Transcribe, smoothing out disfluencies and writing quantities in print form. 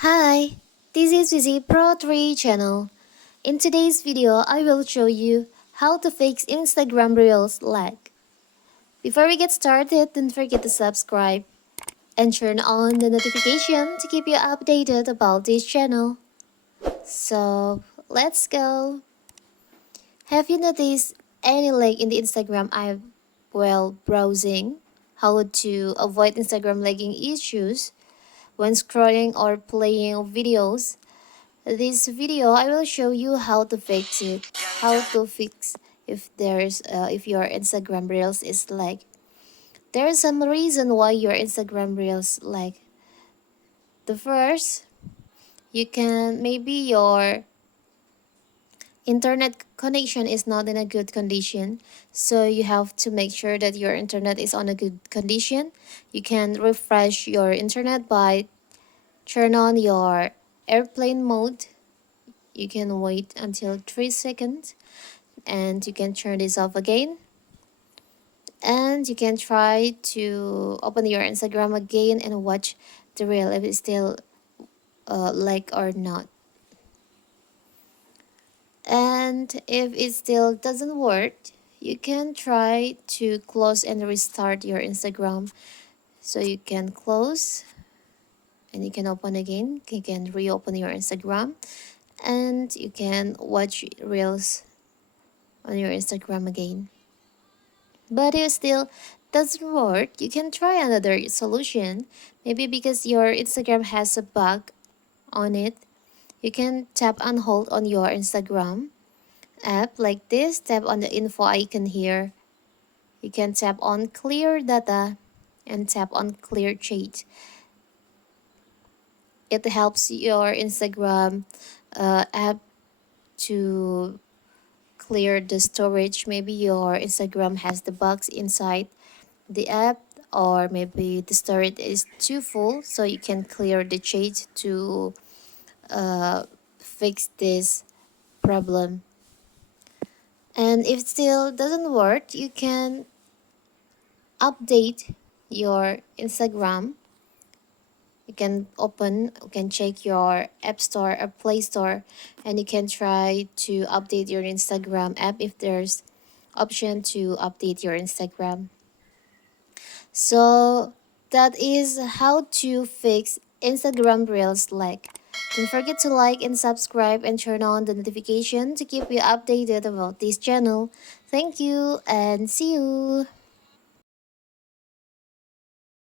Hi, this is Vizi Pro 3 channel. In today's video, I will show you how to fix Instagram Reels lag. Before we get started, don't forget to subscribe and turn on the notification to keep you updated about this channel. So, let's go. Have you noticed any lag in the Instagram app while browsing? How to avoid Instagram lagging issues when scrolling or playing videos? This video I will show you how to fix it. How to fix if your Instagram Reels is like. There is some reason why your Instagram Reels like. The first, you can maybe your internet connection is not in a good condition, so you have to make sure that your internet is on a good condition. You can refresh your internet by turn on your airplane mode. You can wait until 3 seconds and you can turn this off again, and you can try to open your Instagram again and watch the reel if it's still like or not. And if it still doesn't work, you can try to close and restart your Instagram. So you can close and you can open again. You can reopen your Instagram and you can watch reels on your Instagram again. But if it still doesn't work, you can try another solution. Maybe because your Instagram has a bug on it, you can tap and hold on your Instagram app like this. Tap on the info icon here. You can tap on clear data and tap on clear chat. It helps your Instagram app to clear the storage. Maybe your Instagram has the bugs inside the app, or maybe the storage is too full, so you can clear the chat to fix this problem. And if it still doesn't work, you can update your Instagram. You can check your app store or play store, and you can try to update your Instagram app if there's option to update your Instagram. So that is how to fix Instagram Reels lag. Don't forget to like and subscribe and turn on the notification to keep you updated about this channel. Thank you and see you.